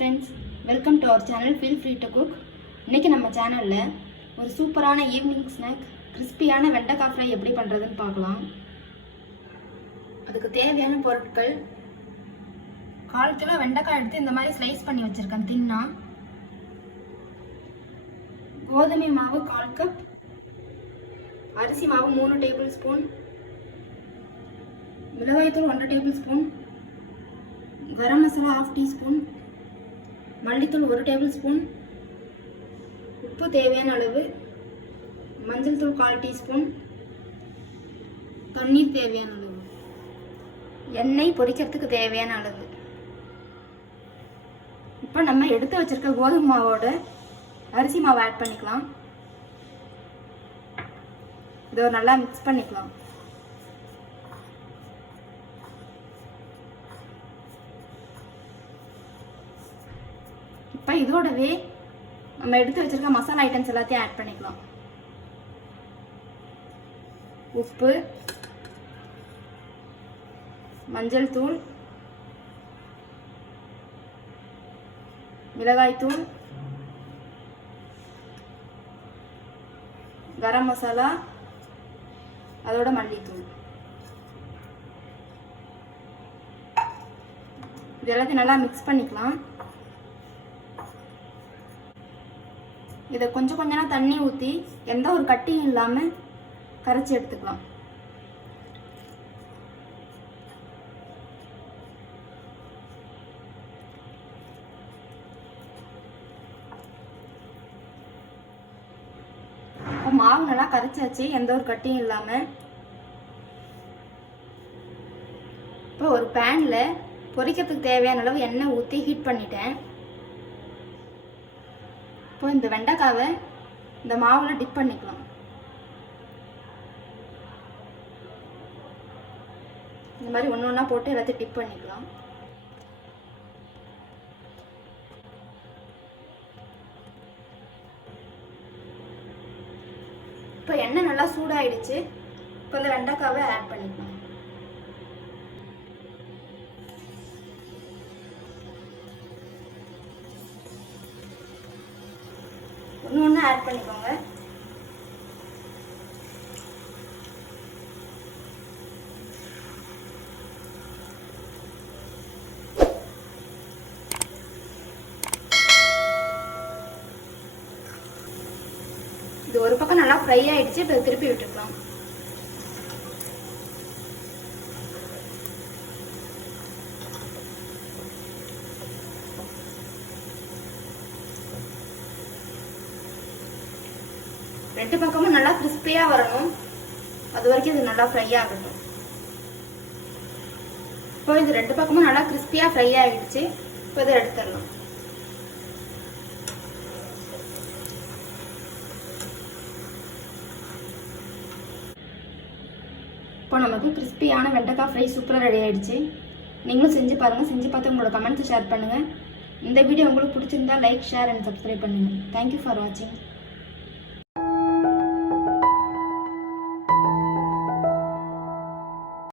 friends, welcome to our channel. Feel free to cook. இன்னைக்கு நம்ம சேனல்ல ஒரு சூப்பரான ஈவினிங் ஸ்நாக் கிறிஸ்பியான வெண்டைக்காய் ஃப்ரை எப்படி பண்றதுன்னு பார்க்கலாம். அதுக்கு தேவையான பொருட்கள் 1/4 கிலோ வெண்டைக்காய் எடுத்து இந்த மாதிரி ஸ்லைஸ் பண்ணி வச்சிருக்கேன் தின்னா. கோதுமை மாவு 1/4 கப், அரிசி மாவு 3 டேபிள் ஸ்பூன், மிளகாய் தூள் 1 table spoon, garam masala 1/2 teaspoon, மல்லித்தூள் 1 டேபிள் ஸ்பூன், உப்பு தேவையான அளவு, மஞ்சள் தூள் 1/4 டீஸ்பூன், தண்ணீர் தேவையான அளவு, எண்ணெய் பொரிக்கிறதுக்கு தேவையான அளவு. இப்போ நம்ம எடுத்து வச்சிருக்க கோதுமை மாவோட அரிசி மாவு ஆட் பண்ணிக்கலாம். இதை நல்லா மிக்ஸ் பண்ணிக்கலாம். இப்போ இதோடவே நம்ம எடுத்து வச்சிருக்க மசாலா ஐட்டம்ஸ் எல்லாத்தையும் ஆட் பண்ணிக்கலாம். உப்பு, மஞ்சள் தூள், மிளகாய் தூள், கரம் மசாலா, அதோட மல்லித்தூள். இது எல்லாத்தையும் நல்லா மிக்ஸ் பண்ணிக்கலாம். இதை கொஞ்சம் கொஞ்சமா தண்ணி ஊற்றி எந்த ஒரு கட்டியும் இல்லாமல் கரைச்சி எடுத்துக்கலாம். மாவு நல்லா கரைச்சாச்சு, எந்த ஒரு கட்டியும் இல்லாமல். இப்போ ஒரு பேனில் பொரிக்கிறதுக்கு தேவையான அளவு எண்ணெய் ஊற்றி ஹீட் பண்ணிட்டேன். இப்போ இந்த வெண்டைக்காவை இந்த மாவில் டிப் பண்ணிக்கலாம். இந்த மாதிரி ஒன்று ஒன்றா போட்டு எல்லாத்தையும் டிப் பண்ணிக்கலாம். இப்போ எண்ணெய் நல்லா சூடாயிடுச்சு. இப்போ இந்த வெண்டைக்காவை ஆட் பண்ணிக்கலாம். ஒன்று ஆட் பண்ணிக்கோங்க. இது ஒரு பக்கம் நல்லா ஃப்ரை ஆயிடுச்சு. இப்போ திருப்பி விட்டுக்கலாம். ரெண்டு பக்கமும் நல்லா கிறிஸ்பியா வரணும். அது வரைக்கும் இது நல்லா ஃப்ரை ஆகட்டும். இப்போ இது ரெண்டு பக்கமும் நல்லா கிறிஸ்பியா ஃப்ரை ஆகிடுச்சு. இப்போ இதை எடுத்துடலாம். இப்போ நமக்கு கிறிஸ்பியான வெண்டைக்காய் ஃப்ரை சூப்பராக ரெடி ஆயிடுச்சு. நீங்களும் செஞ்சு பாருங்கள். செஞ்சு பார்த்து உங்களோட கமெண்ட்ஸை ஷேர் பண்ணுங்கள். இந்த வீடியோ உங்களுக்கு பிடிச்சிருந்தா லைக், ஷேர் அண்ட் சப்ஸ்கிரைப் பண்ணுங்கள். தேங்க்யூ ஃபார் வாட்சிங்.